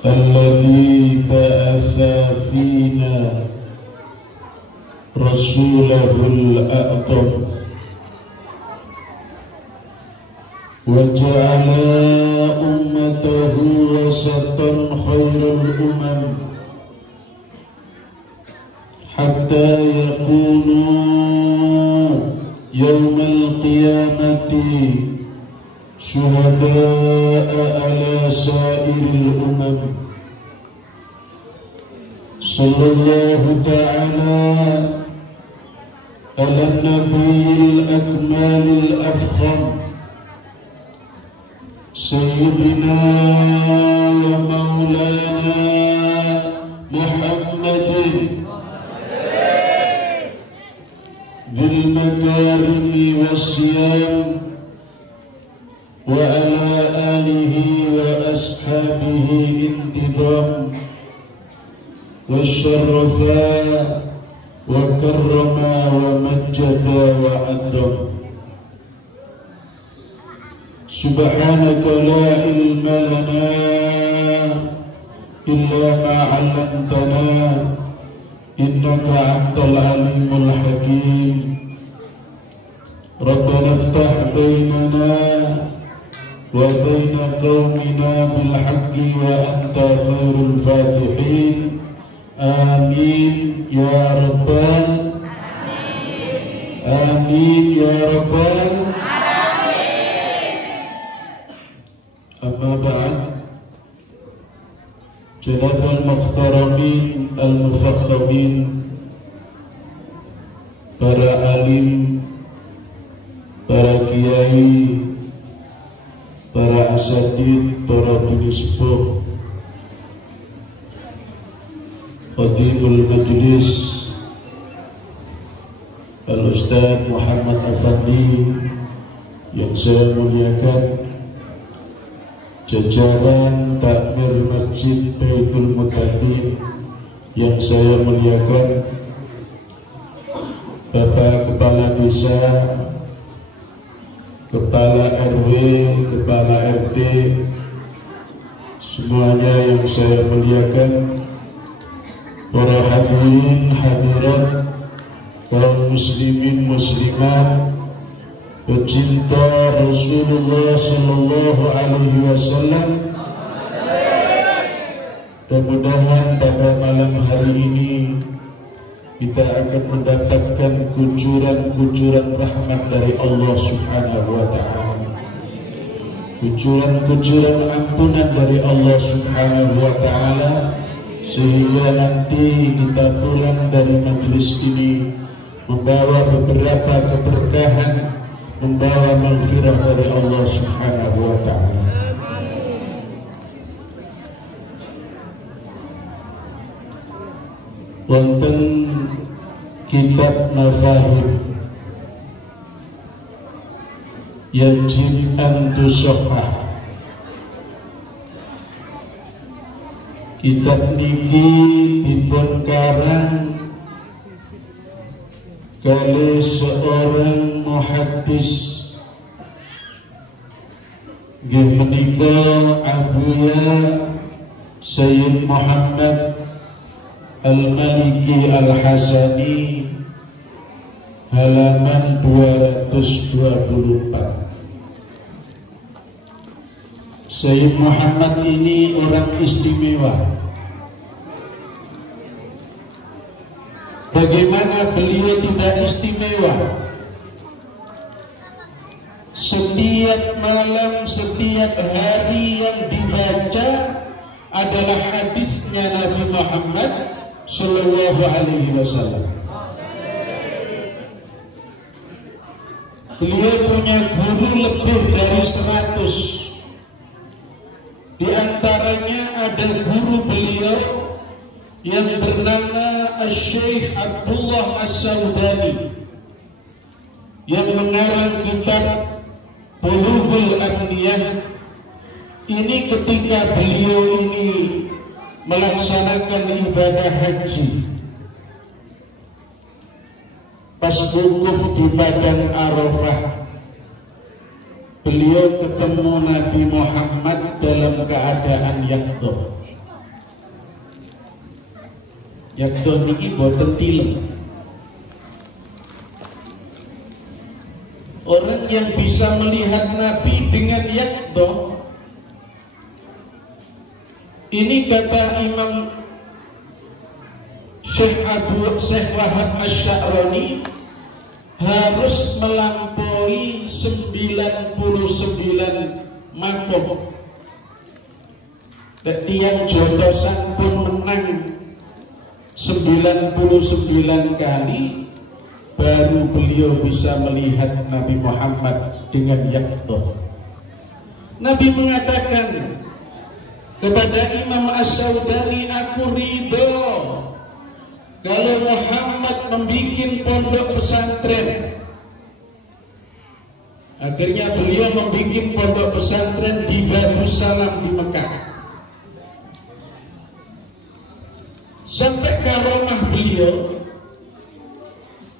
الذي بعث فينا رسوله الأعظم وجعل أمته وسطا خير الأمم حتى يكونوا يوم القيامة شهداء على سائر الأمم. صلى الله تعالى على النبي الأكمل الأفخم سيدنا ومولانا محمد ذي المكارم والصيام وعلى آله وأصحابه انتظام والشرفا وكرما ومجدا وعظم. سبحانك لا علم لنا إلا ما علمتنا إنك أنت العليم الحكيم. ربنا افتح بيننا وبين قومنا بالحق وأنت خير الفاتحين. آمين يا رب آمين يا رب. أما بعد، جناب المحترمين المفخمين, para alim, para kiai, para asatid, para penisbuh, Khatibul Majlis Al-Ustaz Muhammad Afandi yang saya muliakan, jajaran takmir Masjid Baitul Muttaqin yang saya muliakan, Bapak Kepala Desa, Kepala RW, Kepala RT, semuanya yang saya muliakan, para hadirin hadirat, kaum muslimin muslimat, pecinta Rasulullah Sallallahu Alaihi Wasallam. Mudah-mudahan pada malam hari ini kita akan mendapatkan kucuran-kucuran rahmat dari Allah Subhanahu wa Ta'ala, kucuran-kucuran ampunan dari Allah Subhanahu wa Ta'ala, sehingga nanti kita pulang dari majelis ini membawa beberapa keberkahan, membawa maghfirah dari Allah Subhanahu wa Ta'ala. Wonten kitab mafahim yajib an tusahhah. Kitab niki dipun karang kali seorang muhaddis menika Abuya Sayyid Muhammad Al-Maliki Al-Hasani, halaman 224. Sayyid Muhammad ini orang istimewa. Bagaimana beliau tidak istimewa? Setiap malam, setiap hari yang dibaca adalah hadisnya Nabi Muhammad Sallallahu Alaihi Wasallam. Beliau punya guru lebih dari 100. Di antaranya ada guru beliau yang bernama Syekh Abdullah As-Saudani yang mengarang kitab Bulughul Anbiyah. Ini ketika beliau ini melaksanakan ibadah haji, pas wukuf di padang Arafah, beliau ketemu Nabi Muhammad dalam keadaan yakdoh. Yakdo niki boten tilem. Orang yang bisa melihat Nabi dengan yakdo, ini kata Imam Syekh Wahab Asy-Sya'rani, harus melampaui 99 makom. Tiang jotosan pun menang 99 kali, baru beliau bisa melihat Nabi Muhammad dengan yakdo. Nabi mengatakan kepada Imam As-Saudani, aku ridho kalau Muhammad membuat pondok pesantren. Akhirnya beliau membuat pondok pesantren di Darussalam di Mekah. Sampai karomah beliau,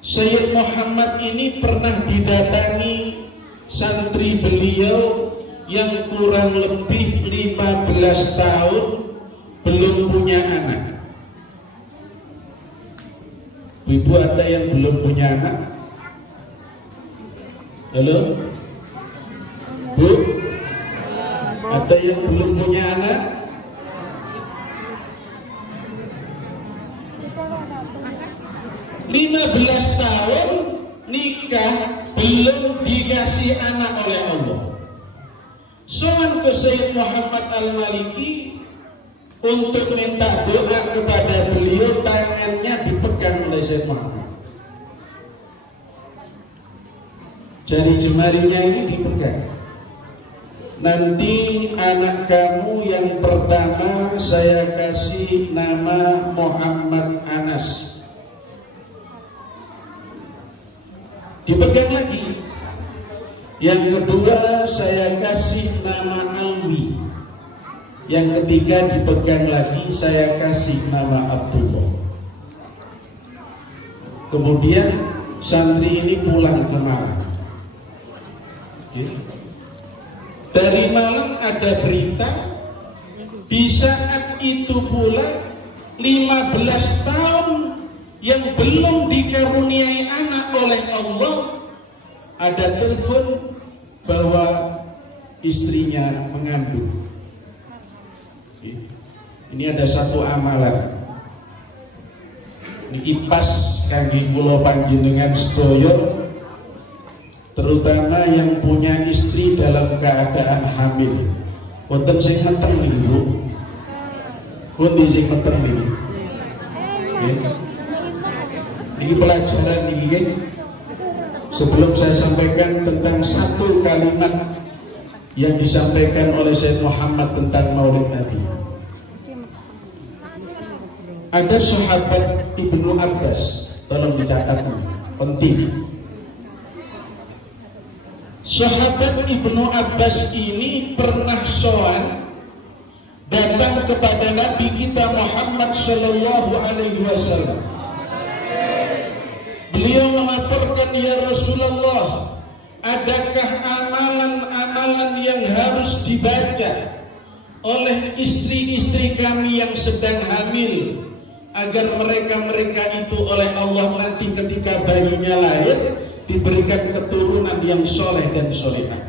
Sayyid Muhammad ini pernah didatangi santri beliau yang kurang lebih 15 tahun belum punya anak. Ibu ada yang belum punya anak? Halo? Bu? Ada yang belum punya anak? Lima 15 tahun nikah belum dikasih anak oleh Allah. Soal ke Sayyid Muhammad Al-Maliki untuk minta doa kepada beliau, tangannya dipegang oleh Sayyid Muhammad. Jari jemarinya ini dipegang. Nanti anak kamu yang pertama saya kasih nama Muhammad Anas. Dipegang lagi. Yang kedua saya kasih nama Alwi. Yang ketiga dipegang lagi, saya kasih nama Abdullah. Kemudian santri ini pulang ke Malang. Dari Malang ada berita, di saat itu pula 15 tahun yang belum dikaruniai anak oleh Allah, ada telepon bahwa istrinya mengandung. Ini ada satu amalan. Niki pas kangge kula panjenengan sedaya, terutama yang punya istri dalam keadaan hamil. Wonten sing meteng niki, Bu. Wonten sing meteng niki. Ini pelajaran ini. Sebelum saya sampaikan tentang satu kalimat yang disampaikan oleh Sayyid Muhammad tentang Maulid Nabi. Ada sahabat Ibnu Abbas, tolong dicatat, penting. Sahabat Ibnu Abbas ini pernah soal datang kepada Nabi kita Muhammad Sallallahu Alaihi Wasallam. Beliau melaporkan, ya Rasulullah, adakah amalan-amalan yang harus dibaca oleh istri-istri kami yang sedang hamil, agar mereka itu oleh Allah nanti ketika bayinya lahir diberikan keturunan yang soleh dan solehah.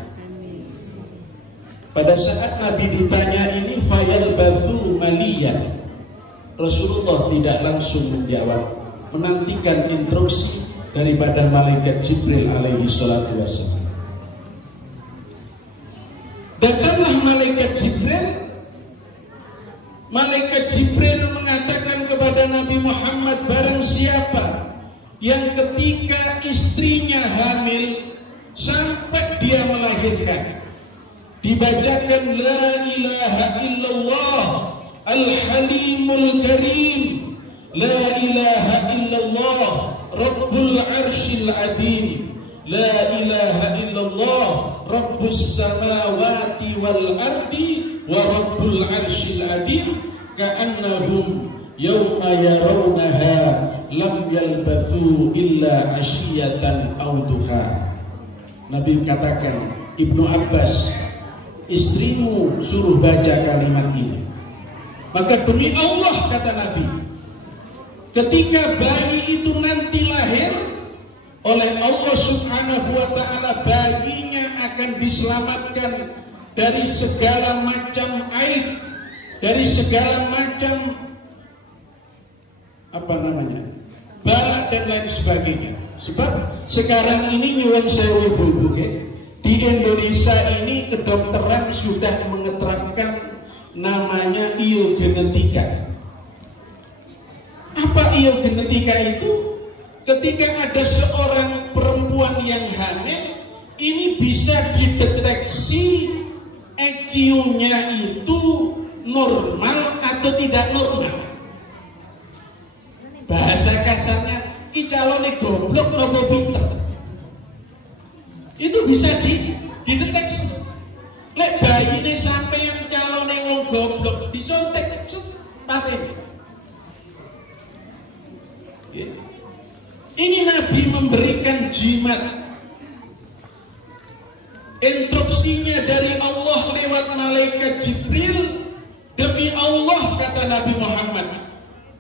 Pada saat Nabi ditanya ini, fayal bathu maliyan, Rasulullah tidak langsung menjawab, menantikan instruksi daripada malaikat Jibril alaihi salatu wassalam. Datanglah malaikat Jibril. Malaikat Jibril mengatakan kepada Nabi Muhammad, barang siapa yang ketika istrinya hamil sampai dia melahirkan dibacakan la ilaha illallah al-halimul karim, la ilaha illallah rabbul arshil adim, la ilaha illallah rabbus samawati wal ardi wa rabbul arshil adim, ka'annahum yawma yarawnaha lam yalbathu illa asyiyatan aw duha. Nabi katakan, Ibnu Abbas, istrimu suruh baca kalimat ini. Maka demi Allah, kata Nabi, ketika bayi itu nanti lahir oleh Allah Subhanahu wa ta'ala, bayinya akan diselamatkan dari segala macam aib, dari segala macam bala dan lain sebagainya. Sebab sekarang ini nyuwun sewu ibu-ibu, di Indonesia ini kedokteran sudah mengeterapkan namanya eugenetika. Apa eugenetika itu? Ketika ada seorang perempuan yang hamil, ini bisa dideteksi EQ-nya itu normal atau tidak normal. Bahasa kasarnya, ki calone goblok nopo pinter. Itu bisa dideteksi. Lek bayi ini sampai yang calone wong goblok disontek, mati. Ini Nabi memberikan jimat, instruksinya dari Allah lewat malaikat Jibril. Demi Allah, kata Nabi Muhammad,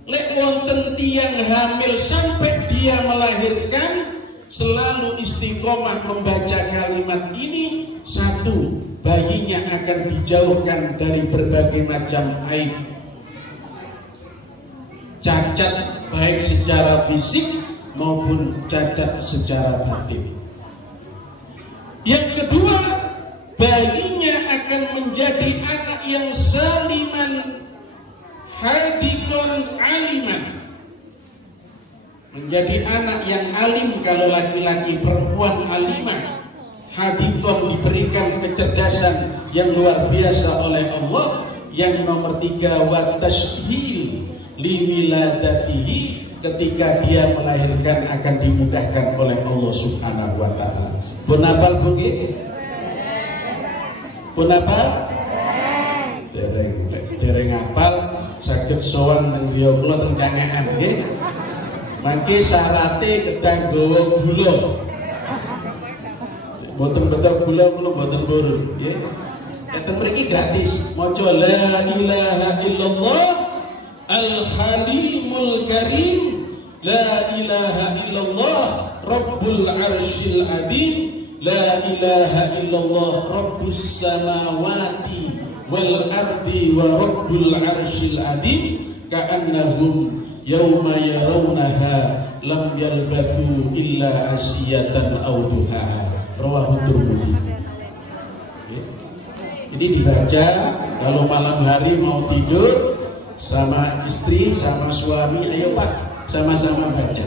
lek wonten tiyang hamil sampai dia melahirkan, selalu istiqomah membaca kalimat ini, satu, bayinya akan dijauhkan dari berbagai macam aib, cacat baik secara fisik maupun cacat secara batin. Yang kedua, bayinya akan menjadi anak yang saliman hadikon aliman, menjadi anak yang alim kalau laki-laki, perempuan alimah. Hadikon diberikan kecerdasan yang luar biasa oleh Allah. Yang nomor tiga, wa tashhil liwiladatihi, ketika dia melahirkan akan dimudahkan oleh Allah Subhanahu wa ta'ala. Pun apal bungi? Pun apal? Dereng apal saged sowan nang griya kula teng Kangean nggih. Mangke syarate kedah gawa gula. Mboten betul gula kula mboten purun nggih. Enten mriki gratis maca la ilaha illallah Al-Halimul Karim, la ilaha illallah Rabbul Arshil Adim, la ilaha illallah Rabbus Samawati wal Ardi wa Rabbul Arshil Adim, ka'annahum yawma yarawnaha lam yalbathu illa asiyatan aw duhaha. Rawahu Tirmidzi. Ini dibaca kalau malam hari mau tidur sama istri, sama suami, ayo Pak, sama-sama baca.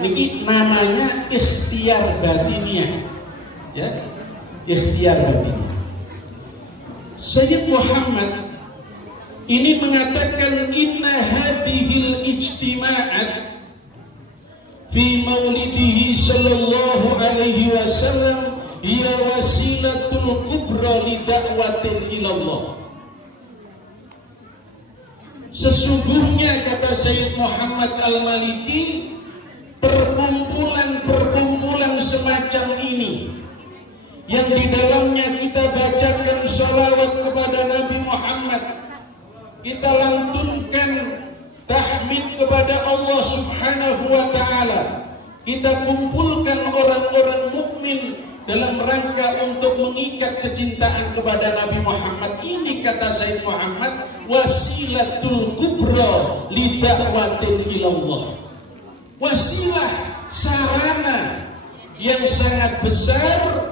Niki namanya ikhtiar batiniah, ya, ikhtiar batiniah. Sayyid Muhammad ini mengatakan inna hadhil ijtima'at fi maulidihi sallallahu alaihi wasallam hiya wasilatul kubra li da'watin ilallah. Sesungguhnya, kata Sayyid Muhammad Al-Maliki, perkumpulan-perkumpulan semacam ini yang di dalamnya kita bacakan sholawat kepada Nabi Muhammad, kita lantunkan tahmid kepada Allah Subhanahu wa ta'ala, kita kumpulkan orang-orang mukmin dalam rangka untuk mengikat kecintaan kepada Nabi Muhammad. Ini, kata Sayyid Muhammad, wasilatul kubra li da'watin ilallah. Wasilah, sarana yang sangat besar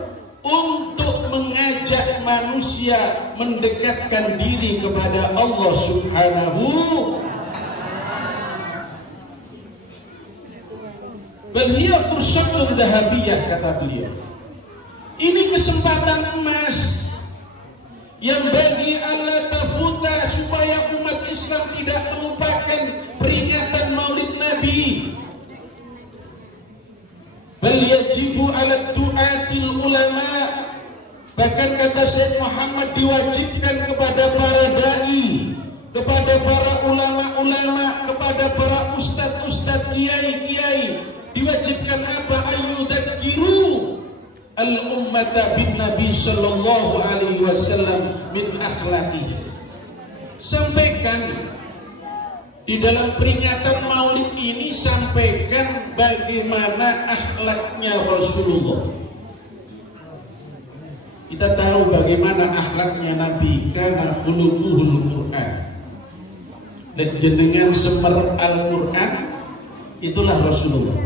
untuk mengajak manusia mendekatkan diri kepada Allah Subhanahu. Bal hiya fursatun dhahabiyah, kata beliau. Ini kesempatan emas yang bagi Allah tafuta, supaya umat Islam tidak melupakan peringatan Maulid Nabi. Bal yajibu ala du'atil ulama, bahkan kata Syekh Muhammad diwajibkan kepada para dai, kepada para ulama-ulama, kepada para ustadz-ustadz, kiai-kiai, diwajibkan apa? Ayyudzakiru al-ummata bin Nabi sallallahu alaihi wasallam min akhlaqihi. Sampaikan Di dalam peringatan Maulid ini sampaikan bagaimana akhlaknya Rasulullah. Kita tahu bagaimana akhlaknya Nabi, karena khuluquhul Quran. Dan jenengan semer Al-Quran, itulah Rasulullah.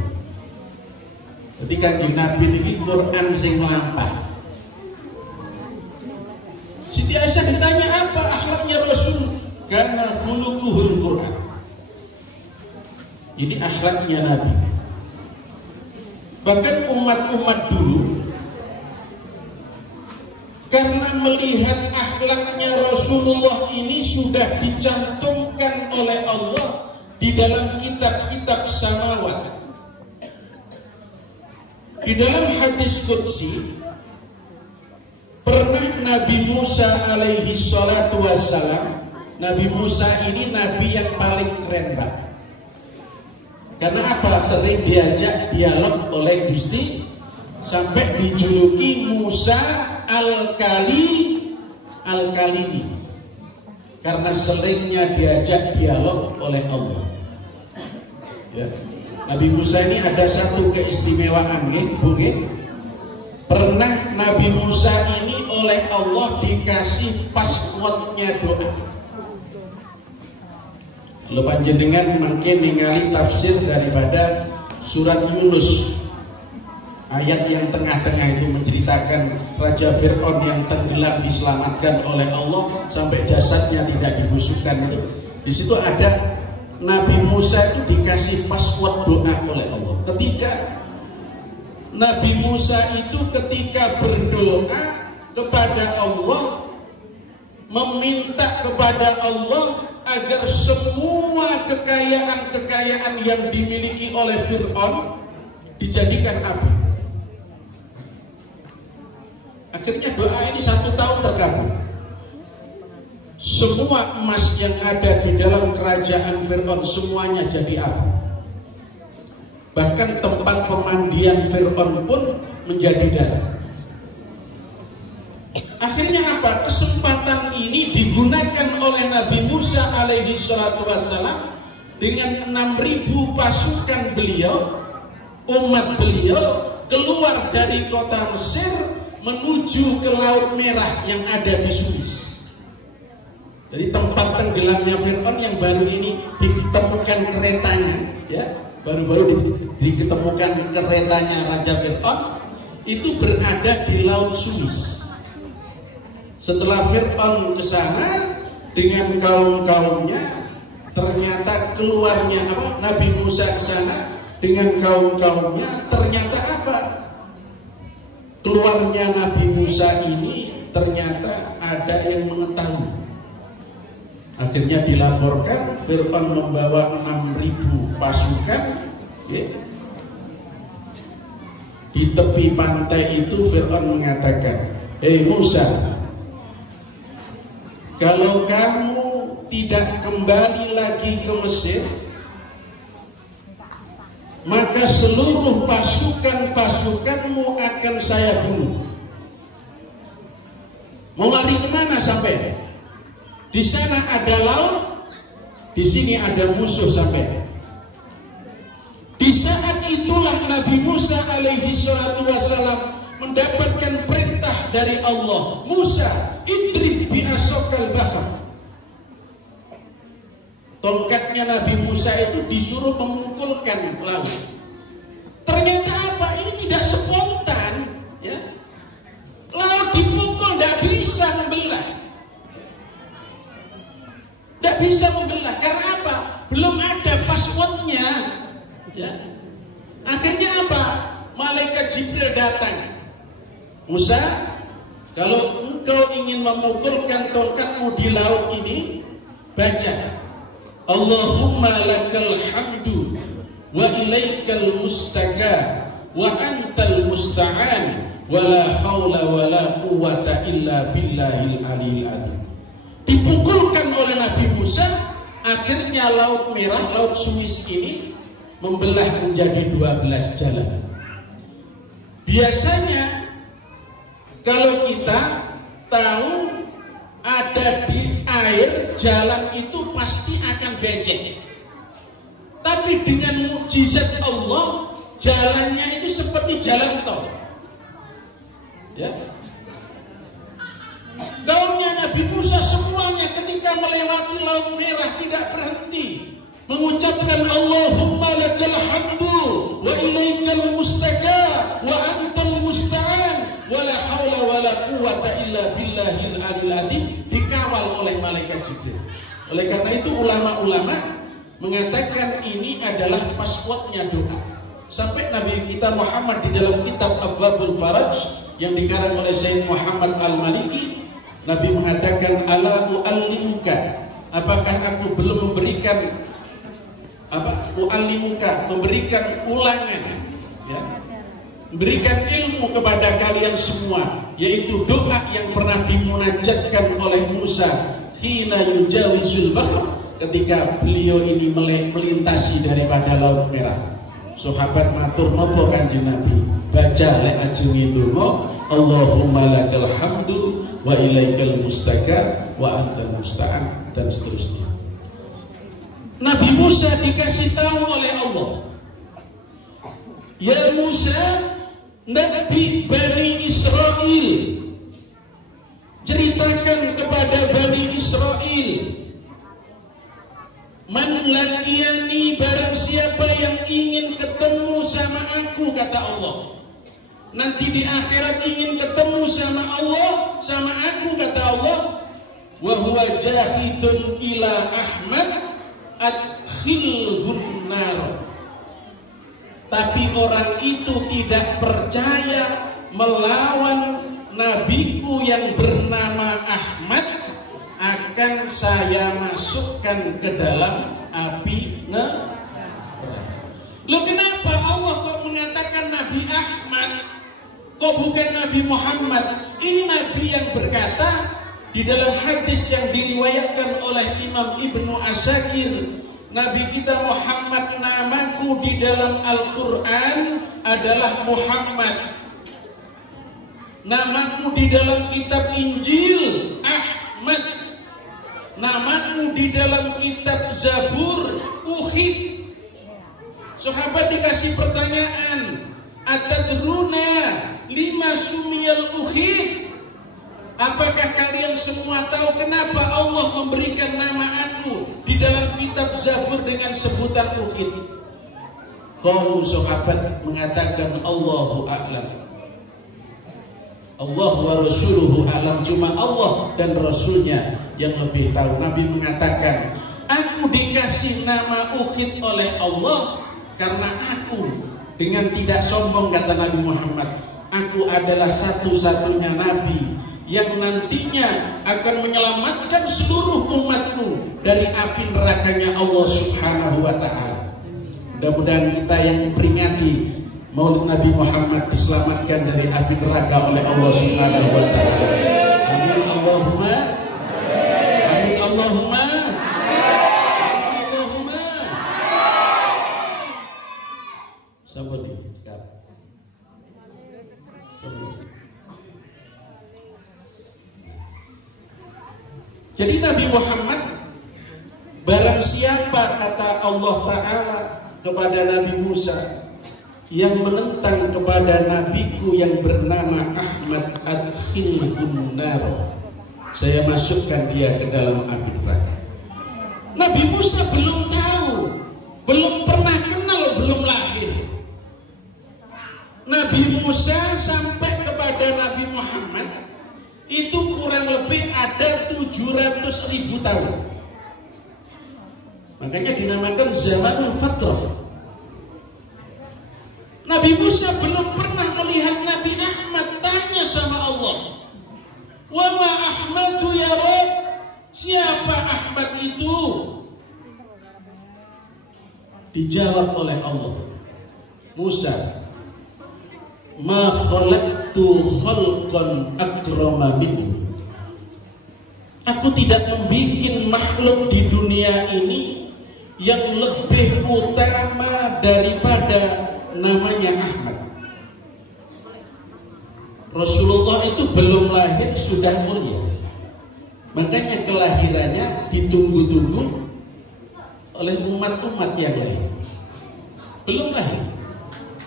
Ketika di Nabi ini Quran sing lampah. Siti Aisyah ditanya apa akhlaknya Rasul? Karena khuluquhul Quran. Ini akhlaknya Nabi. Bahkan umat-umat dulu, karena melihat akhlaknya Rasulullah ini sudah dicantumkan oleh Allah di dalam kitab-kitab samawat. Di dalam hadis qudsi, pernah Nabi Musa alaihi salatu wassalam, Nabi Musa ini nabi yang paling keren, Pak. Karena apa? Sering diajak dialog oleh Gusti, sampai dijuluki Musa Al-Kalimi, karena seringnya diajak dialog oleh Allah. Ya. Nabi Musa ini ada satu keistimewaan, mungkin pernah Nabi Musa ini oleh Allah dikasih passwordnya doa. Kalau panjenengan makin ningali tafsir daripada surat Yunus, ayat yang tengah-tengah itu menceritakan Raja Fir'aun yang tenggelam diselamatkan oleh Allah sampai jasadnya tidak dibusukkan itu. Di situ ada Nabi Musa itu dikasih password doa oleh Allah. Ketika Nabi Musa itu ketika berdoa kepada Allah, meminta kepada Allah agar semua kekayaan-kekayaan yang dimiliki oleh Fir'aun dijadikan api. Akhirnya doa ini 1 tahun terkabul. Semua emas yang ada di dalam kerajaan Fir'aun semuanya jadi api. Bahkan tempat pemandian Fir'aun pun menjadi darah. Akhirnya apa? Kesempatan ini digunakan oleh Nabi Musa alaihi salatu wassalam dengan 6.000 pasukan beliau, umat beliau, keluar dari kota Mesir menuju ke Laut Merah yang ada di Suez. Jadi tempat tenggelamnya Fir'aun yang baru ini ditemukan keretanya, ya, baru-baru ditemukan keretanya Raja Fir'aun itu berada di Laut Suez. Setelah Fir'aun ke sana dengan kaum-kaumnya, ternyata keluarnya apa? Nabi Musa ke sana dengan kaum-kaumnya, ternyata apa? Keluarnya Nabi Musa ini ternyata ada yang mengetahui. Akhirnya dilaporkan Fir'aun membawa 6.000 pasukan, ya. Di tepi pantai itu Fir'aun mengatakan, "Hei Musa, kalau kamu tidak kembali lagi ke Mesir, maka seluruh pasukan-pasukanmu akan saya bunuh." Mau lari kemana sampai? Di sana ada laut, di sini ada musuh sampai. Di saat itulah Nabi Musa alaihi salatu wassalam mendapatkan perintah dari Allah. Musa, idrib bi'asokal bakhar. Tongkatnya Nabi Musa itu disuruh memukulkan laut. Ternyata apa? Ini tidak spontan, ya. Laut dipukul tidak bisa membelah. Tidak bisa membelah. Karena apa? Belum ada passwordnya, ya. Akhirnya apa? Malaikat Jibril datang. Musa, kalau engkau ingin memukulkan tongkatmu di laut ini, baca Allahumma lakal hamdu wa ilaikal mustaka wa antal musta'an wa la hawla wa la quwwata illa billahil aliyil azim. Dipukulkan oleh Nabi Musa, akhirnya Laut Merah, Laut Suez ini membelah menjadi 12 jalan. Biasanya kalau kita tahu ada di air, jalan itu pasti akan becek. Tapi dengan mukjizat Allah, jalannya itu seperti jalan tol. Ya. Kaumnya Nabi Musa semuanya ketika melewati Laut Merah tidak berhenti mengucapkan Allahumma lakal hamdu wa ilaikal mustaka wa antal musta'an wa la hawla wa la quwata illa billahil alil azim, dikawal oleh malaikat Jibril. Oleh karena itu ulama-ulama mengatakan ini adalah passwordnya doa. Sampai Nabi kita Muhammad di dalam kitab Abwabul Faraj yang dikarang oleh Sayyid Muhammad Al-Maliki, Nabi mengatakan ala u'allimuka, apakah aku belum memberikan u'allimuka, memberikan ulangan, ya, memberikan ilmu kepada kalian semua, yaitu doa yang pernah dimunajatkan oleh Musa hina yujawizul bahr, ketika beliau ini melintasi daripada Laut Merah. Sahabat matur napa Kanjeng Nabi? Baca lek ajeng ndonga Allahumma lakal hamdu wa ilaikal mustaka wa antal musta'an, dan seterusnya. Nabi Musa dikasih tahu oleh Allah, ya Musa, Nabi Bani Israel, ceritakan kepada Bani Israel, man lakiyani, barang siapa yang ingin ketemu sama aku, kata Allah, nanti di akhirat ingin ketemu sama Allah, sama aku, kata Allah, wa huwa jahidun ila Ahmad adkhilhun nar. Tapi orang itu tidak percaya melawan nabiku yang bernama Ahmad, akan saya masukkan ke dalam api neraka. Loh, kenapa Allah kok mengatakan Nabi Ahmad, kok bukan Nabi Muhammad? Ini Nabi yang berkata di dalam hadis yang diriwayatkan oleh Imam Ibnu Asakir, Nabi kita Muhammad, namaku di dalam Al-Quran adalah Muhammad, namaku di dalam kitab Injil Ahmad, namaku di dalam kitab Zabur Uhid. Sahabat dikasih pertanyaan, atadruna lima sumiyal Uhid, apakah kalian semua tahu kenapa Allah memberikan nama aku di dalam kitab Zabur dengan sebutan Uhid? Qalu, sahabat mengatakan Allahu a'lam, Allah wa rasuluhu a'lam, cuma Allah dan Rasulnya yang lebih tahu. Nabi mengatakan, aku dikasih nama Uhid oleh Allah karena aku, dengan tidak sombong kata Nabi Muhammad, aku adalah satu-satunya Nabi yang nantinya akan menyelamatkan seluruh umatku dari api nerakanya Allah Subhanahu wa ta'ala. Mudah-mudahan kita yang memperingati Maulid Nabi Muhammad diselamatkan dari api neraka oleh Allah Subhanahu wa ta'ala. Amin Allahumma. Amin Allahumma. Amin Allahumma. Sambut ini sekarang. Jadi Nabi Muhammad, barang siapa kata Allah Ta'ala kepada Nabi Musa yang menentang kepada nabiku yang bernama Ahmad adkhilhun nar, saya masukkan dia ke dalam api neraka. Nabi Musa belum tahu, belum pernah kenal, belum lahir. Nabi Musa sampai kepada Nabi Muhammad itu kurang lebih ada 700.000 tahun. Makanya dinamakan zamanul fatrah. Nabi Musa belum pernah melihat Nabi Ahmad. Tanya sama Allah, wa ma Ahmadu ya Rabb, siapa Ahmad itu? Dijawab oleh Allah, Musa, ma khalaqtu khalqan akrama minhu, aku tidak membuat makhluk di dunia ini yang lebih utama daripada namanya Ahmad. Rasulullah itu belum lahir sudah mulia. Makanya kelahirannya ditunggu-tunggu oleh umat-umat yang lain. Belum lahir.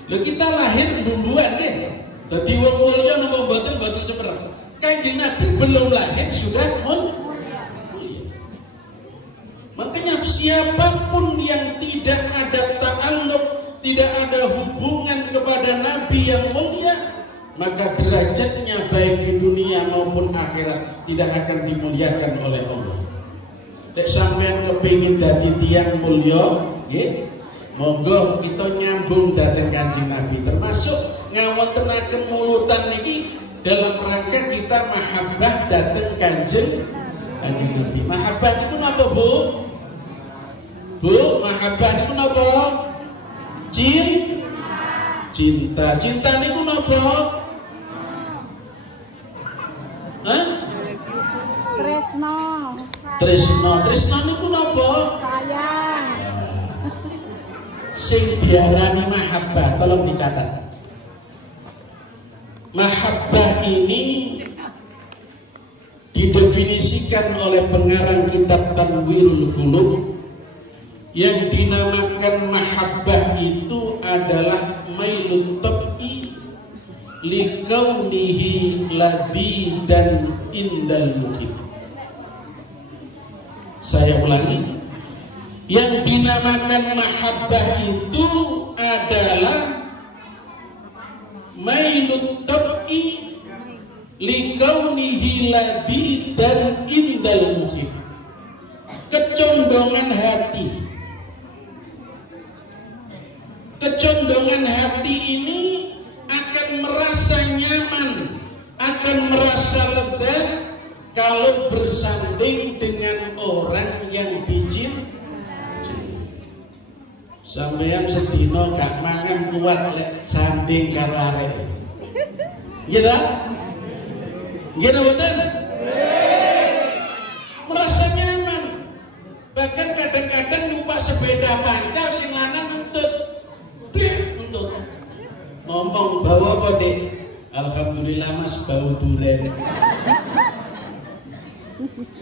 Loh kita lahir bumbuan ya. Dadi wong mulya napa mboten seperti. Kanjeng Nabi belum lahir sudah mulia. Makanya siapapun yang tidak ada ta'alluq, tidak ada hubungan kepada Nabi yang mulia, maka derajatnya baik di dunia maupun akhirat tidak akan dimuliakan oleh Allah. Nek sampean kepengin dadi tiyang mulya, nggih, monggo kita nyambung dhateng Kanjeng Nabi, termasuk ngawontenaken mulutan niki dalam rangka kita mahabbah dhateng Kanjeng Nabi. Mahabbah niku napa, Bu? Bu, mahabbah niku napa? Cinta. Cinta niku napa? Hah? Tresno niku napa? Sayang. Sing diarani mahabbah, tolong dicatat. Mahabbah ini didefinisikan oleh pengarang kitab Tanwirul Qulub. Yang dinamakan mahabbah itu adalah mailut tab'i likaunihi ladzi dan indal muhib. Saya ulangi, yang dinamakan mahabbah itu adalah mailut tab'i likaunihi ladzi dan indal muhib. Kecondongan hati. Kecondongan hati ini akan merasa nyaman, akan merasa lega kalau bersanding dengan orang yang dicintai. Sampeyan sedina gak mangan kuat lek sanding karo arek. Nggih ta? Nggih ta mboten? Merasa nyaman. Bahkan kadang-kadang numpak sepeda pancal sing lanang nuntut. Untuk ngomong bawa apa dek? Alhamdulillah mas bau duren.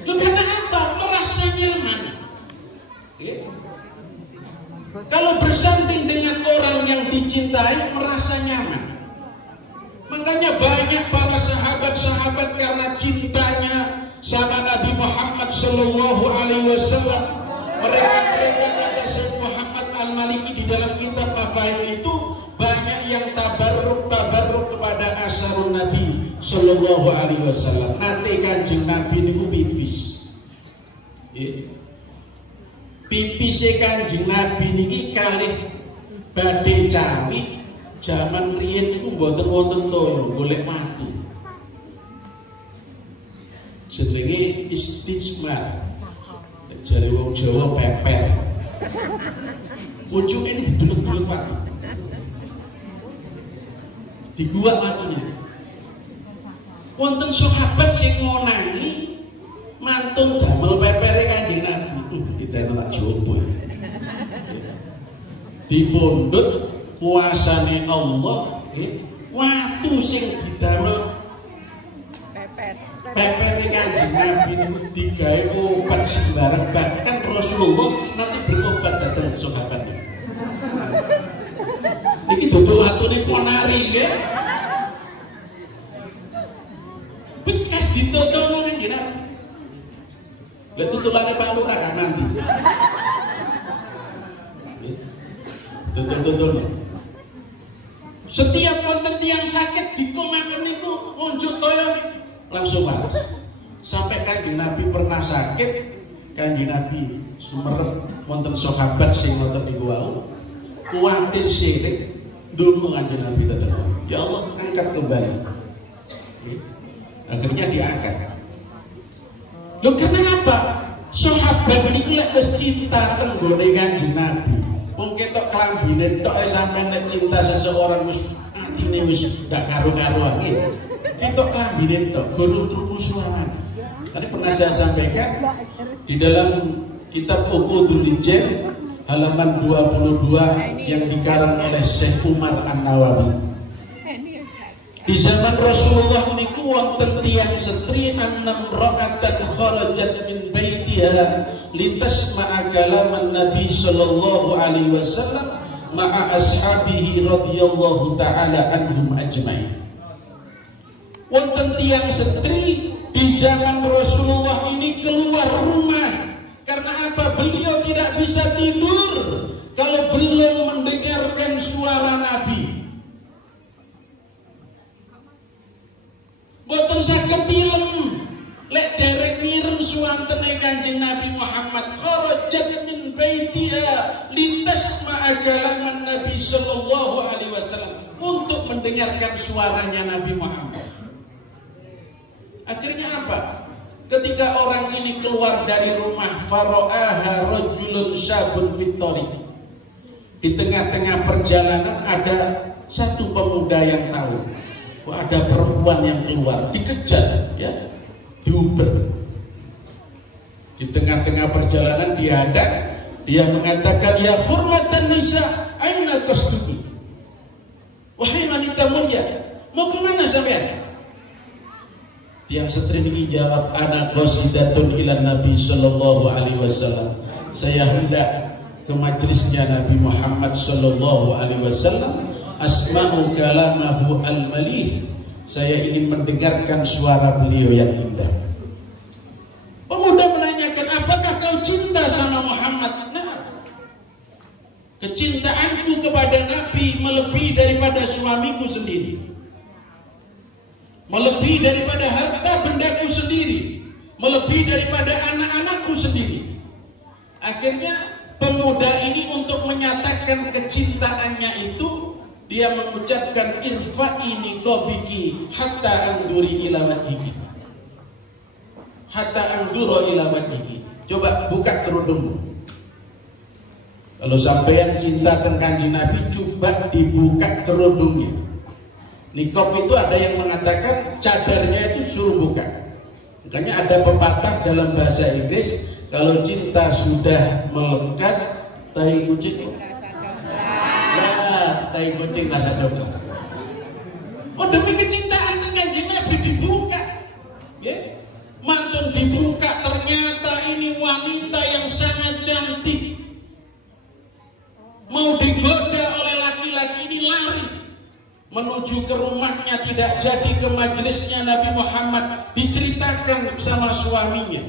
Lu karena apa? Merasa nyaman. Kalau bersanding dengan orang yang dicintai merasa nyaman. Makanya banyak para sahabat-sahabat karena cintanya sama Nabi Muhammad Sallallahu Alaihi Wasallam, mereka kata Syekh Muhammad Al-Maliki di dalam kitab Mafaid itu banyak yang tabarruk kepada asharun Nabi Sallallahu Alaihi Wasallam. Nate Kanjeng Nabi niku pipis. Pipise Kanjeng Nabi niki kalih badhe cawi zaman riyen niku mboten wonten toya golek watu. Jenenge istijmar. Jare wong Jawa peper. Pucuke ini didelek-delek watu. Diguak watunya. Wonten sahabat sing ngonangi mantun damel pepere Kanjeng Nabi. Kita tak jowo. Dipundhut kuasane Allah, watu sing didamel pepere Kanjeng Nabi niku digawe obat sembarang, bahkan Rasulullah nanti berobat datang sahabat. Iki duduk watune ponari nggih. Bekas ditotolno Kanjeng Nabi. Lek tutulane Pak Lurah kan nanti. Tutul-tutul. Setiap wonten tiyang sakit dikomaken niku unjuk toya langsung waras. Sampai Kanjeng Nabi pernah sakit, Kanjeng Nabi sumerep wonten sahabat sing wonten niku wau. Kuwatir sirik ndonga Kanjeng Nabi tetep. Ya Allah, angkat kembali. Akhirnya diangkat. Loh kenapa? Sahabat niku lek wis cinta teng gone Kanjeng Nabi. Wong ketok klambine tok sampeyan nek cinta seseorang wis atine wis ndak karo-karoan nggih. Ketok klambine tok gurung krungu suarane. Tadi pernah saya sampaikan di dalam kitab Uqudul Rijal halaman 22 yang dikarang oleh Syekh Umar An-Nawawi. Di zaman Rasulullah niku wonten tiyang setri annam ra'atan kharajat min baitiha litasma'a kalaman Nabi sallallahu alaihi wasallam ma'a ashabihi radhiyallahu taala anhum ajmain. Wonten tiyang setri di zaman Rasulullah ini keluar rumah karena apa? Beliau tidak bisa tidur kalau belum mendengarkan suara Nabi. Boten saged tilem lek derek mireng suwantene Kanjeng Nabi Muhammad kharajat min baitiha litasma'a kalaman Nabi sallallahu alaihi wasallam, untuk mendengarkan suaranya Nabi Muhammad. Akhirnya apa? Ketika orang ini keluar dari rumah, fara'aha rajulun syabun fit thariq. Di tengah-tengah perjalanan ada satu pemuda yang tahu ada perempuan yang keluar, dikejar, ya, diuber. Di tengah-tengah perjalanan dia mengatakan, ya hurmatan nisa, aina qasduki? Wahai wanita mulia, mau kemana sampean? Tiang setri ini jawab, ana qasidatun ila Nabi sallallahu alaihi wasallam. Saya hendak ke majlisnya Nabi Muhammad sallallahu alaihi wasallam. Asma'u kalamahu al-malih. Saya ingin mendengarkan suara beliau yang indah. Pemuda menanyakan, apakah kau cinta sama Muhammad? Nah, kecintaanku kepada Nabi melebihi daripada suamiku sendiri, melebihi daripada harta bendaku sendiri, melebihi daripada anak-anakku sendiri. Akhirnya pemuda ini untuk menyatakan kecintaannya itu, dia mengucapkan irfa'i niqabiki hatta anduri ila wajhiki. Hatta anduru ila wajhiki. Coba buka kerudungmu. Kalau sampean cinta tentang Kanjeng Nabi, coba dibuka kerudungnya. Niqab itu ada yang mengatakan cadarnya itu suruh buka. Makanya ada pepatah dalam bahasa Inggris, kalau cinta sudah melekat, tai kucing tai kucing rasa coklat. Oh, demi kecintaan Kanjeng Nabi dibuka, ya. Mantun dibuka, ternyata ini wanita yang sangat cantik. Mau digoda oleh laki-laki ini, lari menuju ke rumahnya, tidak jadi ke majelisnya Nabi Muhammad, diceritakan sama suaminya.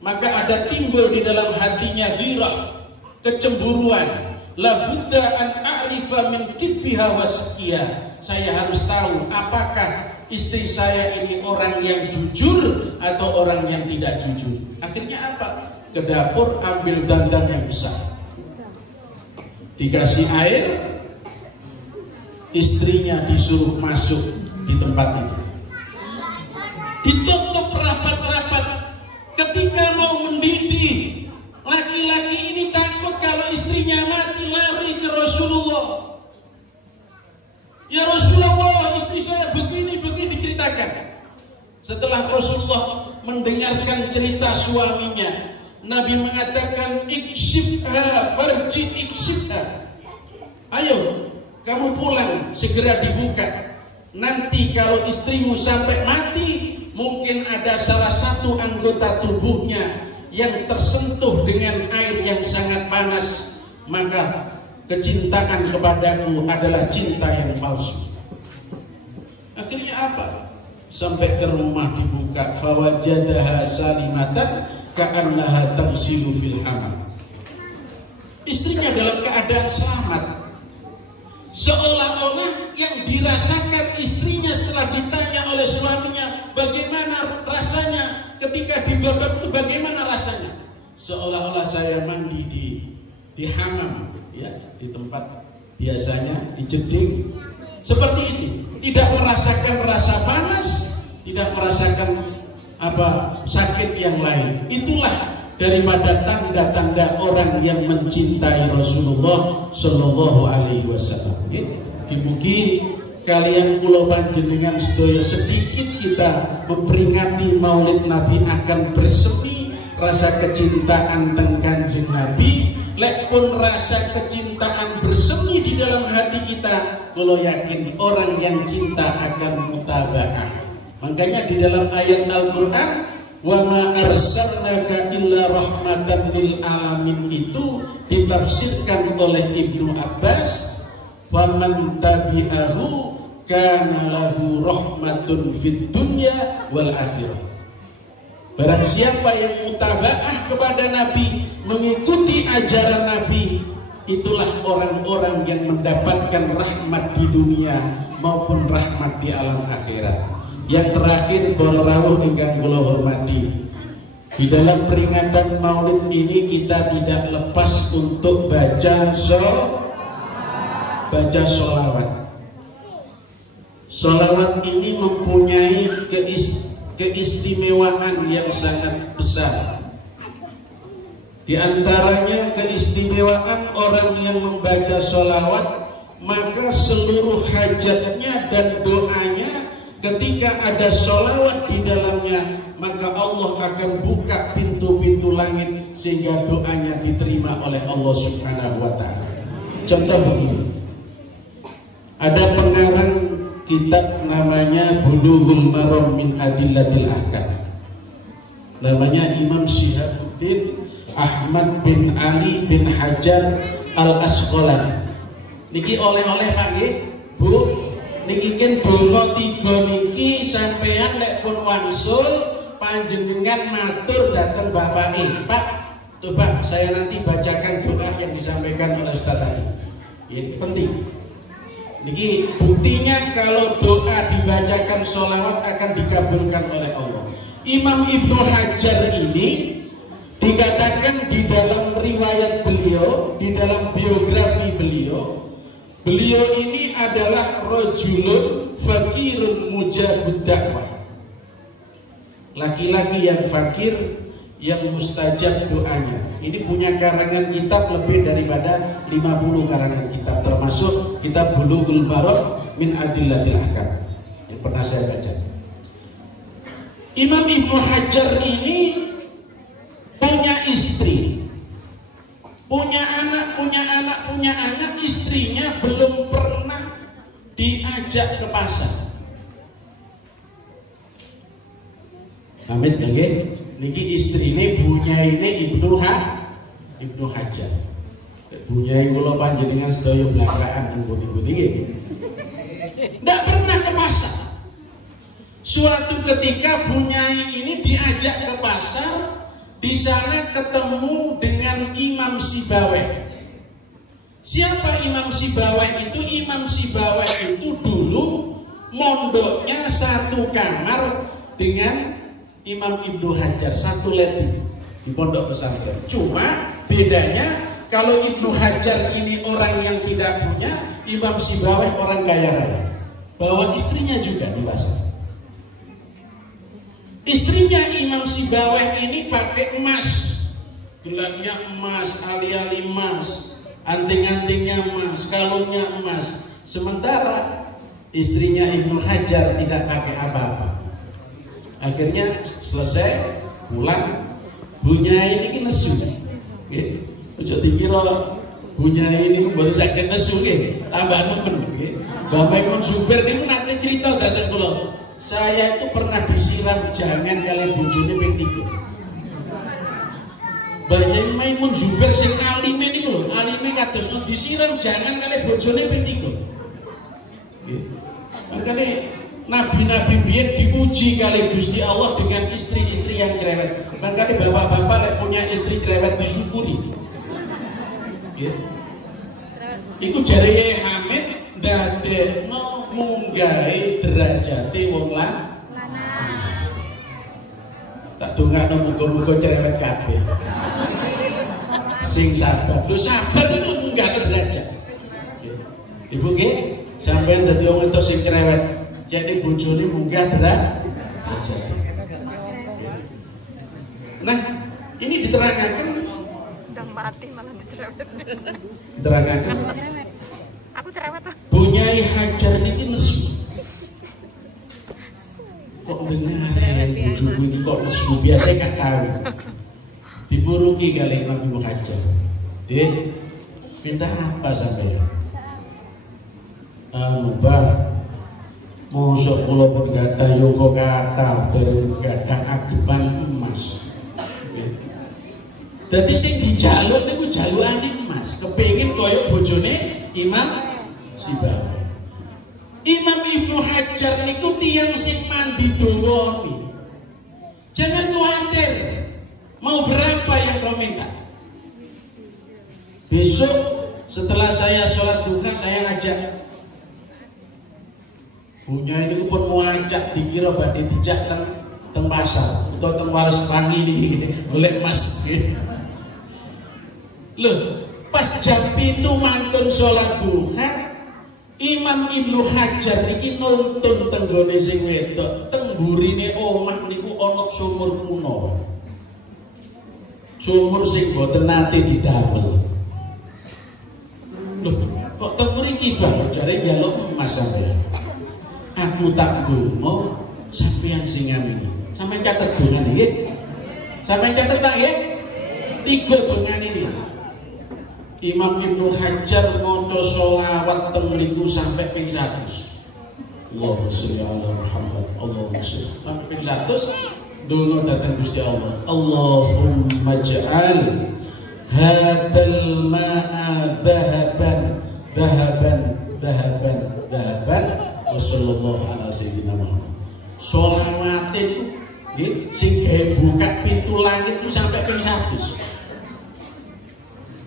Maka ada timbul di dalam hatinya ghirah, kecemburuan. La budda an a'rifa min kibbiha wa sakiha. Saya harus tahu apakah istri saya ini orang yang jujur atau orang yang tidak jujur. Akhirnya apa? Ke dapur, ambil dandang yang besar, dikasih air, istrinya disuruh masuk di tempat itu, ditutup rapat-rapat. Ketika mau mendidih, laki-laki ini takut kalau istrinya mati, lari ke Rasulullah. Ya Rasulullah, istri saya begini diceritakan. Setelah Rasulullah mendengarkan cerita suaminya, Nabi mengatakan, ikshifha farji ikshifha. Ayo, kamu pulang, segera dibuka. Nanti kalau istrimu sampai mati, mungkin ada salah satu anggota tubuhnya yang tersentuh dengan air yang sangat panas, maka kecintaan kepadaku adalah cinta yang palsu. Akhirnya apa? Sampai ke rumah dibuka, fawajadaha salimatan ka'annaha tamsilu fil hamam. Istrinya dalam keadaan selamat, seolah-olah yang dirasakan istrinya setelah ditanya oleh suaminya bagaimana rasanya ketika digodok itu, bagaimana rasanya, seolah-olah saya mandi di hamam, ya, di tempat biasanya di jeding, seperti itu. Tidak merasakan rasa panas, tidak merasakan sakit yang lain. Itulah daripada tanda-tanda orang yang mencintai Rasulullah Shallallahu Alaihi Wasallam. Mugi kalian kula panjenengan sedaya sedikit kita memperingati Maulid Nabi akan bersemi rasa kecintaan teng Kanjeng Nabi lek pun rasa kecintaan bersemi di dalam hati kita, kalau yakin orang yang cinta akan mutaba'ah. Makanya di dalam ayat Al-Quran, wa ma arsalnaka illa rahmatan lil alamin, itu ditafsirkan oleh Ibnu Abbas, faman tabi'ahu kana lahu rahmatun fid dunya wal akhirah. Barang siapa yang mutaba'ah kepada Nabi, mengikuti ajaran Nabi, itulah orang-orang yang mendapatkan rahmat di dunia maupun rahmat di alam akhirat. Yang terakhir, para rawuh ingkang kula hormati, di dalam peringatan Maulid ini kita tidak lepas untuk baca sholawat. Sholawat ini mempunyai keistimewaan yang sangat besar. Di antaranya keistimewaan orang yang membaca sholawat, maka seluruh hajatnya dan doanya ketika ada sholawat di dalamnya, maka Allah akan buka pintu-pintu langit sehingga doanya diterima oleh Allah Subhanahu wa Ta'ala. Contoh begini, ada pengarang kitab namanya Bulughul Maram min Adillatil Ahkam, namanya Imam Syihabuddin Ahmad bin Ali bin Hajar Al-Asqalani. Niki oleh-oleh Pak nggih, Bu. Niki kan donga 3 niki sampean lek pun wangsul panjenengan matur datang Bapak Pak, coba saya nanti bacakan doa yang disampaikan oleh Ustaz tadi. Ini penting. Niki buktinya kalau doa dibacakan sholawat akan dikabulkan oleh Allah. Imam Ibnu Hajar ini dikatakan di dalam riwayat beliau, di dalam biografi beliau ini adalah rajulun fakirun mujabud dakwah, laki-laki yang fakir yang mustajab doanya. Ini punya karangan kitab lebih daripada 50 karangan kitab, termasuk kitab Bulughul Maram min Adillatil Ahkam yang pernah saya baca. Imam Ibnu Hajar ini punya istri, punya anak, istrinya belum pernah diajak ke pasar. Amit nggih, niki istrine bunyaine Ibnu Hajar. Bunyai kula panjenengan sedaya blakaan teng putih-putih nggih. Ndak pernah ke pasar. Suatu ketika Bunyai ini diajak ke pasar. Di sana ketemu dengan Imam Sibawayh. Siapa Imam Sibawayh itu? Imam Sibawayh itu dulu mondoknya satu kamar dengan Imam Ibnu Hajar, satu letting di pondok pesantren. Cuma bedanya kalau Ibnu Hajar ini orang yang tidak punya, Imam Sibawayh orang kaya raya. Bawa istrinya juga di pasar. Istrinya Imam Sibawayh ini pakai emas, gelarnya emas, ali-ali emas, anting-antingnya emas, kalungnya emas. Sementara istrinya Ibnu Hajar tidak pakai apa-apa. Akhirnya selesai pulang, Bunyai ini nesu. Ojo dikira Bunyai ini baru sakit nesu nggih, tambah nemen nggih. Mbah Maimun Zubair niku nate cerita dateng kula. Saya itu pernah disiram jangan kalian bojone ping 3. Banyak Maimun Zubair sing alime niku lho, alime kados disiram jangan kalian bojone ping 3. Makanya nabi-nabi biyen diuji kali Gusti Allah dengan istri-istri yang cerewet. Makanya bapak-bapak lek punya istri cerewet disyukuri. Iku jare Hamid dadekno munggahe derajate wong lanang. Tak dongakno muga-muga cerewet kabeh. Sing sabar. Lho sabar iku munggah derajat. Ibu nggih, sampeyan dadi wong wedok sing cerewet, jadi bojone munggah derajat. Nah, ini diterangkan udah mati malah dicerewet. Diterangkan aku cerewet. Bunyai Hajar niki nesu. Kok dengar bojoku iki kok nesu, biasa gak tahu. Diburuki kali Imam Ibnu Hajar. Minta apa sampeyan? Mbah, mosok kula pun gadah yoga kata dereng gadah agepan emas. Dadi sing dijaluk niku jalukane emas, kepengin kaya bojone Imam Sibawi. Imam Ibnu Hajar niku tiyang sing mandi dawa. Jangan khawatir. Mau berapa yang kau minta? Besok setelah saya sholat duha saya ajak. Punya ini pun mau ajak dikira badhe dijak teng pasar atau teng Wales Pangi nih oleh Mas. Loh, pas jam itu mantun sholat duha, Imam Ibnu Hajar niki nuntun tenggone sing wedok, teng burine omah niku ana sumur kuno. Sumur sing boten nate didamel. Loh, kok teng mriki Bang jare njaluk emas sampeyan. Aku tak donga sampeyan sing ngene. Sampeyan catet dongane nggih. Sampeyan catet tak nggih? 3 dongane iki. Imam Ibnu Hajar maca sholawat teng mriku sampai ping 100. Allahumma sholli ala Muhammad. Allahumma sholli. Sampai ping 100 donga dhateng Gusti Allah. Allahumma ij'al hadzal ma'a dhahaban dhahaban dhahaban dhahaban wa sallallahu ala sayyidina Muhammad. Sholawat itu nggih sing gawe buka pintu langit itu sampai ping 100.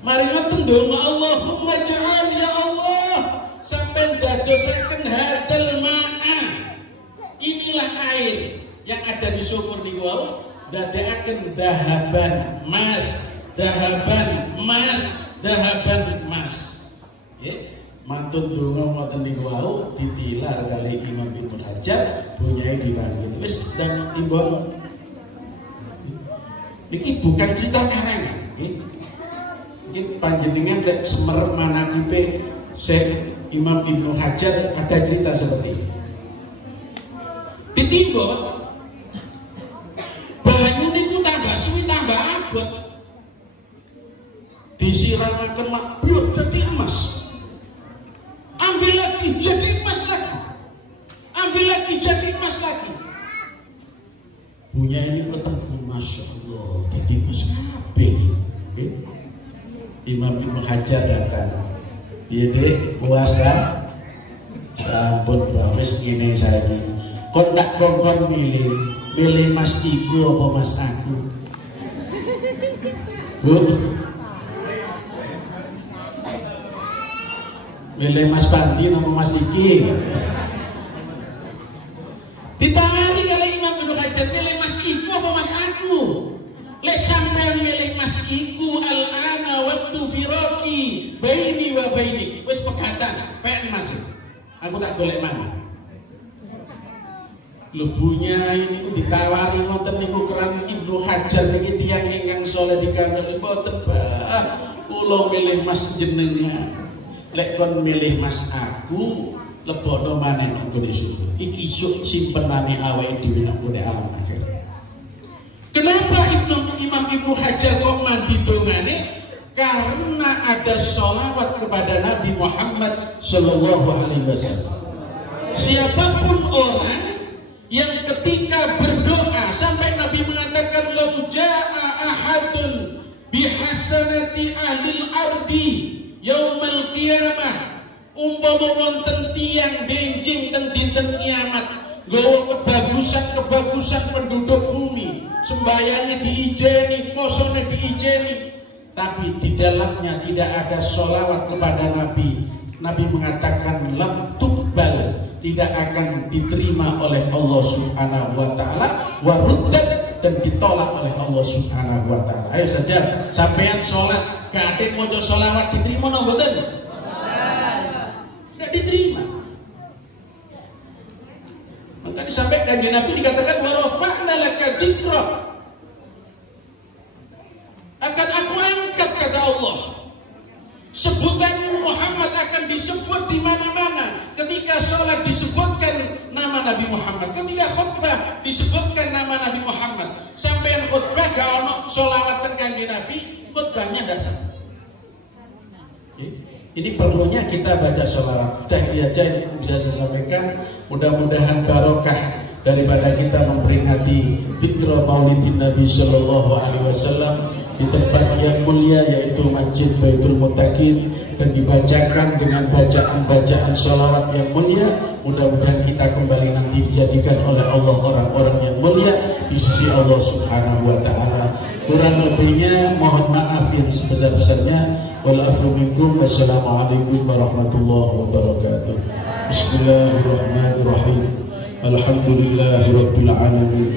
Mari ngoten donga Allahumma ja'al ya Allah sampai dadosaken hadzal ma'a. Inilah air yang ada di sumur niku wau dadekaken dahaban emas, dahaban emas, dahaban emas. Nggih, mantun donga ngoten niku wau ditilar kali Imam Ibnu Hajar bunyae dipanggil. Wis dan timbang. Iki bukan cerita karangan, nggih. Mungkin panjenengan lek semer manakibe Syekh Imam Ibnu Hajar ada cerita seperti ini. Ditimba banyu niku tambah suwi tambah abot. Disiramaken makbur dadi emas. Ambil lagi jadi emas lagi. Ambil lagi jadi emas lagi. Punya ini ketemu Masya Allah dadi emas kabeh. Imam Ibnu Hajar datang. Iya dek, puas kan? Sampun wis ngene saiki. Kon tak kongkon milih mas iku apa mas aku? Bu. Milih mas Panti apa mas iki? Ditawari kali Imam Ibnu Hajar milih mas iku apa mas aku? Lek sampean milih mas iku al-ana waktu firaqi baini wa baini. Wis pegatan, pek mas. Aku tak golek mana. Lebunya ini ditawari ngoten niku keran Ibnu Hajar niki tiyang ingkang saleh dikandel mboten Pak. Kula milih mas jenengan. Lek kon milih mas aku, lebokno maneh nggone susu. Iki sok simpenane awake dhewe nang alam akhir. Kenapa Imam Ibnu Hajar kok mandi dongane? Karena ada sholawat kepada Nabi Muhammad Sallallahu Alaihi Wasallam. Siapapun orang yang ketika berdoa sampai Nabi mengatakan lau jaa ahadun bihasanati ahlil ardi yaumal qiyamah, umpama wonten tiyang benjing teng dinten kiamat nggawa kebagusan penduduk bumi, sembayangnya diijeni, posone diijeni, tapi di dalamnya tidak ada sholawat kepada Nabi. Nabi mengatakan lam tuqbal, tidak akan diterima oleh Allah Subhanahu wa taala, wa ruddat, dan ditolak oleh Allah Subhanahu wa taala. Ayo saja sampean sholat kadek maca sholawat diterima napa mboten? Tidak diterima. Maka sampai kanjeng Nabi dikatakan wa rafa'na laka dzikra, akan aku angkat kata Allah. Sebutanmu Muhammad akan disebut di mana-mana. Ketika sholat disebutkan nama Nabi Muhammad. Ketika khutbah disebutkan nama Nabi Muhammad. Sampai khutbah gak ono sholawat teng kanjeng Nabi, khutbahnya ndak sah. Ini perlunya kita baca sholawat. Sudah ini aja yang bisa saya sampaikan. Mudah-mudahan barokah daripada kita memperingati Dzikra Maulidin Nabi Sallallahu Alaihi Wasallam di tempat yang mulia yaitu Masjid Baitul Muttaqin, dan dibacakan dengan bacaan-bacaan sholawat yang mulia. Mudah-mudahan kita kembali nanti dijadikan oleh Allah orang-orang yang mulia di sisi Allah Subhanahu wa Ta'ala. Kurang lebihnya mohon maaf yang sebesar-besarnya. Wassalamualaikum warahmatullahi wabarakatuh. Bismillahirrahmanirrahim. Alhamdulillahirabbil alamin.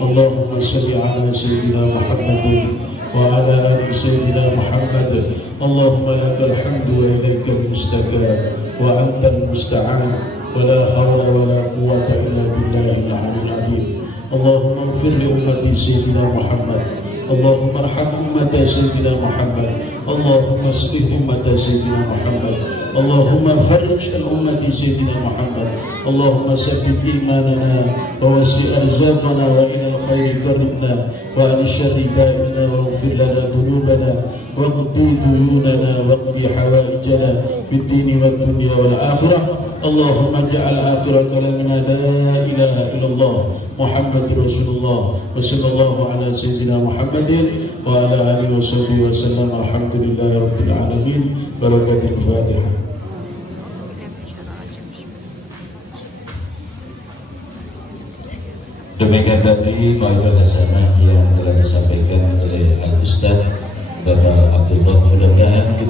Allahumma shalli ala sayyidina Muhammadin wa ala ali sayyidina Muhammad. Allahumma lakal hamdu wa ilaikal mustaqar wa antal musta'an wa la hawla wa la quwwata illa billahil aliyyil azim. Allahumma ighfir li ummati sayyidina Muhammad. Allahumma arham ummata sayyidina Muhammad. Allahumma aslih ummata sayyidina Muhammad. Allahumma farrij an ummati sayyidina Muhammad. Allahumma sabbit imanana wa wasi' arzaqana wa ila al-khairi qarribna wa an syarri ba'idna wa ighfir lana dhunubana wa qdi duyunana wa qdi hawaijana fid dini wad dunya wal akhirah. Allahumma ja'al akhir kalamina la ilaha illallah Muhammadur Rasulullah wa sallallahu ala sayyidina Muhammadin wa ala alihi wa sahbihi wa sallam. Alhamdulillahi rabbil alamin. Barakatul Fatihah. Demikian tadi Mau'izah Hasanah yang telah disampaikan oleh Al-Ustaz Bapak Abdul Rahman. Mudah-mudahan